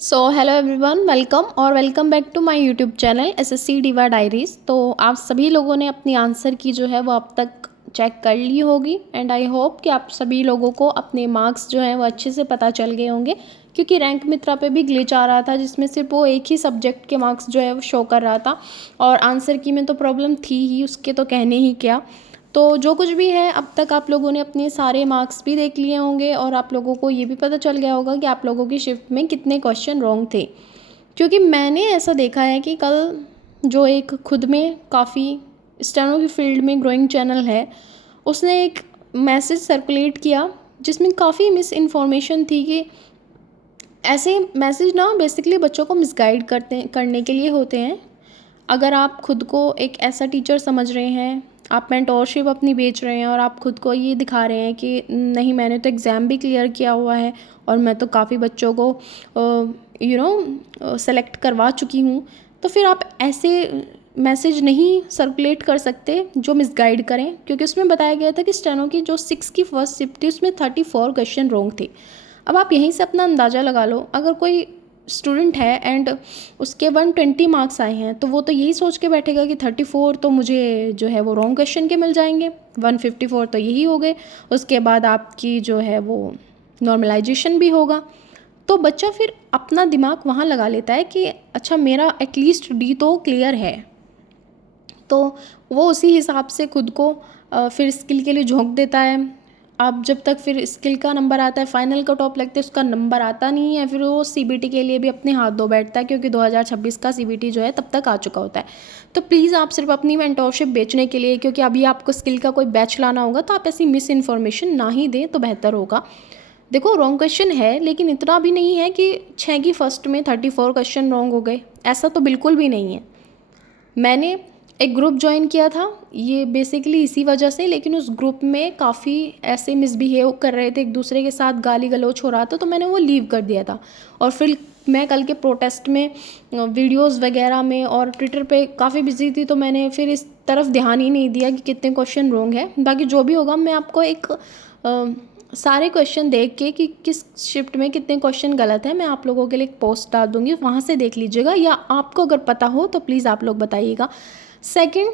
So hello everyone, welcome back to my YouTube channel SSC diva diaries. तो आप सभी लोगों ने अपनी आंसर की जो है वो अब तक चेक कर ली होगी एंड आई होप कि आप सभी लोगों को अपने मार्क्स जो हैं वो अच्छे से पता चल गए होंगे, क्योंकि रैंक मित्रा पे भी ग्लिच आ रहा था जिसमें सिर्फ वो एक ही सब्जेक्ट के मार्क्स जो है वो शो कर रहा था और आंसर की में तो प्रॉब्लम थी ही, उसके तो कहने ही क्या। तो जो कुछ भी है अब तक आप लोगों ने अपने सारे मार्क्स भी देख लिए होंगे और आप लोगों को ये भी पता चल गया होगा कि आप लोगों की शिफ्ट में कितने क्वेश्चन रॉन्ग थे। क्योंकि मैंने ऐसा देखा है कि कल जो एक खुद में काफ़ी स्टेनो की फील्ड में ग्रोइंग चैनल है, उसने एक मैसेज सर्कुलेट किया जिसमें काफ़ी मिस इन्फॉर्मेशन थी कि ऐसे मैसेज ना बेसिकली बच्चों को मिसगाइड करने के लिए होते हैं। अगर आप खुद को एक ऐसा टीचर समझ रहे हैं, आप मेंटोरशिप अपनी बेच रहे हैं और आप खुद को ये दिखा रहे हैं कि नहीं मैंने तो एग्ज़ाम भी क्लियर किया हुआ है और मैं तो काफ़ी बच्चों को सेलेक्ट करवा चुकी हूँ, तो फिर आप ऐसे मैसेज नहीं सर्कुलेट कर सकते जो मिसगाइड करें। क्योंकि उसमें बताया गया था कि स्टेनो की जो 6 की फर्स्ट शिफ्ट थी उसमें 34 क्वेश्चन रॉन्ग थे। अब आप यहीं से अपना अंदाज़ा लगा लो, अगर कोई स्टूडेंट है एंड उसके 120 मार्क्स आए हैं तो वो तो यही सोच के बैठेगा कि 34 तो मुझे जो है वो रॉन्ग क्वेश्चन के मिल जाएंगे, 154 तो यही हो गए। उसके बाद आपकी जो है वो नॉर्मलाइजेशन भी होगा। तो बच्चा फिर अपना दिमाग वहाँ लगा लेता है कि अच्छा मेरा एटलीस्ट डी तो क्लियर है, तो वो उसी हिसाब से खुद को फिर स्किल के लिए झोंक देता है। अब जब तक फिर स्किल का नंबर आता है, फाइनल कट ऑफ लगते है, उसका नंबर आता नहीं है, फिर वो सीबीटी के लिए भी अपने हाथ धो बैठता है क्योंकि 2026 का सीबीटी जो है तब तक आ चुका होता है। तो प्लीज़ आप सिर्फ अपनी मेंटोरशिप बेचने के लिए, क्योंकि अभी आपको स्किल का कोई बैच लाना होगा, तो आप ऐसी मिस इन्फॉर्मेशन ना ही दें तो बेहतर होगा। देखो रॉन्ग क्वेश्चन है लेकिन इतना भी नहीं है कि 6 की फर्स्ट में 34 क्वेश्चन रॉन्ग हो गए, ऐसा तो बिल्कुल भी नहीं है। मैंने एक ग्रुप ज्वाइन किया था ये बेसिकली इसी वजह से, लेकिन उस ग्रुप में काफ़ी ऐसे मिसबिहेव कर रहे थे, एक दूसरे के साथ गाली गलौज हो रहा था, तो मैंने वो लीव कर दिया था। और फिर मैं कल के प्रोटेस्ट में वीडियोस वगैरह में और ट्विटर पे काफ़ी बिजी थी, तो मैंने फिर इस तरफ ध्यान ही नहीं दिया कि कितने क्वेश्चन रॉन्ग है। बाकी जो भी होगा मैं आपको एक सारे क्वेश्चन देख के कि किस शिफ्ट में कितने क्वेश्चन गलत हैं मैं आप लोगों के लिए एक पोस्ट डाल दूँगी, वहाँ से देख लीजिएगा, या आपको अगर पता हो तो प्लीज़ आप लोग बताइएगा। सेकंड,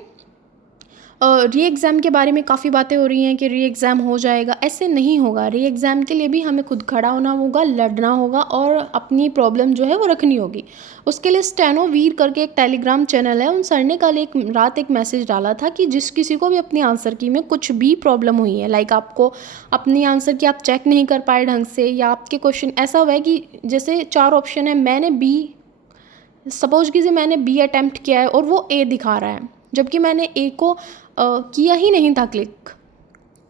री एग्ज़ाम के बारे में काफ़ी बातें हो रही हैं कि री एग्ज़ाम हो जाएगा, ऐसे नहीं होगा। री एग्ज़ाम के लिए भी हमें खुद खड़ा होना होगा, लड़ना होगा और अपनी प्रॉब्लम जो है वो रखनी होगी। उसके लिए स्टेनो वीर करके एक टेलीग्राम चैनल है, उन सर ने कल एक रात एक मैसेज डाला था कि जिस किसी को भी अपनी आंसर की में कुछ भी प्रॉब्लम हुई है, लाइक आपको अपनी आंसर की आप चेक नहीं कर पाए ढंग से, या आपके क्वेश्चन ऐसा हुआ है कि जैसे 4 ऑप्शन है, मैंने बी, सपोज कीजिए मैंने बी अटैम्प्ट किया है और वो ए दिखा रहा है जबकि मैंने ए को किया ही नहीं था क्लिक,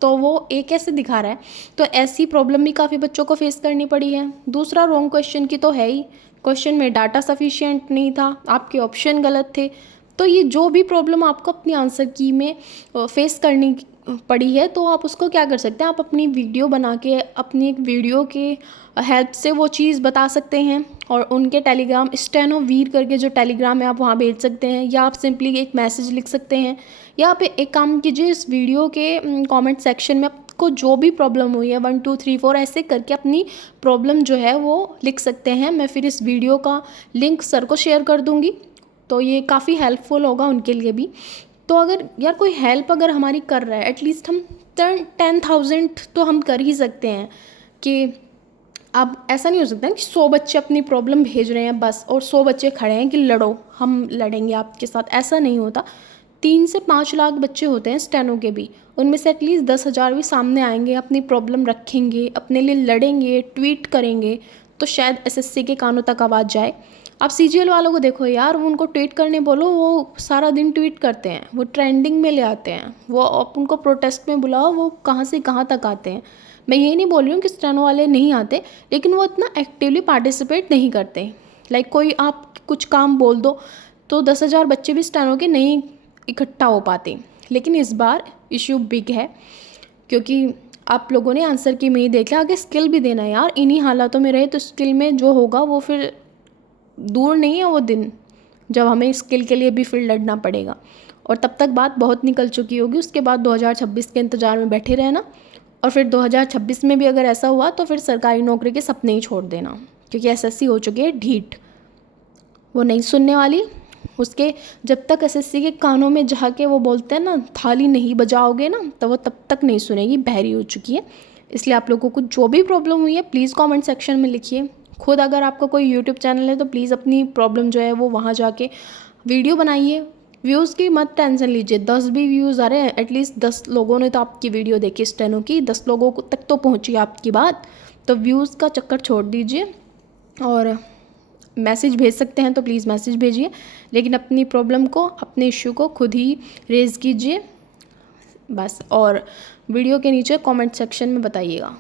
तो वो ए कैसे दिखा रहा है। तो ऐसी प्रॉब्लम भी काफ़ी बच्चों को फेस करनी पड़ी है। दूसरा, रॉन्ग क्वेश्चन की तो है ही, क्वेश्चन में डाटा सफिशिएंट नहीं था, आपके ऑप्शन गलत थे। तो ये जो भी प्रॉब्लम आपको अपनी आंसर की में फेस करनी पड़ी है, तो आप उसको क्या कर सकते हैं, आप अपनी वीडियो बना के अपनी एक वीडियो के हेल्प से वो चीज़ बता सकते हैं और उनके टेलीग्राम स्टेनो वीर करके जो टेलीग्राम है आप वहाँ भेज सकते हैं, या आप सिंपली एक मैसेज लिख सकते हैं, या आप एक काम कीजिए इस वीडियो के कमेंट सेक्शन में आपको जो भी प्रॉब्लम हुई है 1 2 3 4 ऐसे करके अपनी प्रॉब्लम जो है वो लिख सकते हैं। मैं फिर इस वीडियो का लिंक सर को शेयर कर दूँगी, तो ये काफ़ी हेल्पफुल होगा उनके लिए भी। तो अगर यार कोई हेल्प अगर हमारी कर रहा है, एटलीस्ट हम 10,000 तो हम कर ही सकते हैं। कि अब ऐसा नहीं हो सकता कि 100 बच्चे अपनी प्रॉब्लम भेज रहे हैं बस और 100 बच्चे खड़े हैं कि लड़ो हम लड़ेंगे आपके साथ, ऐसा नहीं होता। 3 से 5 लाख बच्चे होते हैं स्टेनो के भी, उनमें से एटलीस्ट 10,000 भी सामने आएंगे, अपनी प्रॉब्लम रखेंगे, अपने लिए लड़ेंगे, ट्वीट करेंगे, तो शायद एसएससी के कानों तक आवाज़ जाए। आप सीजीएल वालों को देखो यार, वो उनको ट्वीट करने बोलो वो सारा दिन ट्वीट करते हैं, वो ट्रेंडिंग में ले आते हैं, वो आप उनको प्रोटेस्ट में बुलाओ वो कहाँ से कहाँ तक आते हैं। मैं ये नहीं बोल रही हूँ कि स्टेनो वाले नहीं आते, लेकिन वो इतना एक्टिवली पार्टिसिपेट नहीं करते। लाइक कोई आप कुछ काम बोल दो तो 10,000 बच्चे भी स्टेनो के नहीं इकट्ठा हो पाते। लेकिन इस बार इश्यू बिग है क्योंकि आप लोगों ने आंसर की में ही देख लिया, आगे स्किल भी देना है यार। इन्हीं हालातों में रहे तो स्किल में जो होगा वो फिर दूर नहीं है वो दिन जब हमें स्किल के लिए भी फिर लड़ना पड़ेगा, और तब तक बात बहुत निकल चुकी होगी। उसके बाद 2026 के इंतज़ार में बैठे रहना, और फिर 2026 में भी अगर ऐसा हुआ तो फिर सरकारी नौकरी के सपने ही छोड़ देना। क्योंकि एसएससी हो चुकी है ढीठ, वो नहीं सुनने वाली। उसके जब तक एसएससी के कानों में जाके वो बोलते हैं ना थाली नहीं बजाओगे ना, तो वो तब तक नहीं सुनेगी, बहरी हो चुकी है। इसलिए आप लोगों को जो भी प्रॉब्लम हुई है प्लीज़ कमेंट सेक्शन में लिखिए। खुद अगर आपका कोई यूट्यूब चैनल है तो प्लीज़ अपनी प्रॉब्लम जो है वो वहाँ जाके वीडियो बनाइए। व्यूज़ की मत टेंशन लीजिए, 10 भी व्यूज़ आ रहे हैं, एटलीस्ट 10 लोगों ने तो आपकी वीडियो देखी स्टेनो की, 10 लोगों तक तो पहुँची आपकी बात। तो व्यूज़ का चक्कर छोड़ दीजिए, और मैसेज भेज सकते हैं तो प्लीज़ मैसेज भेजिए, लेकिन अपनी प्रॉब्लम को, अपने इश्यू को खुद ही रेज़ कीजिए बस। और वीडियो के नीचे कमेंट सेक्शन में बताइएगा।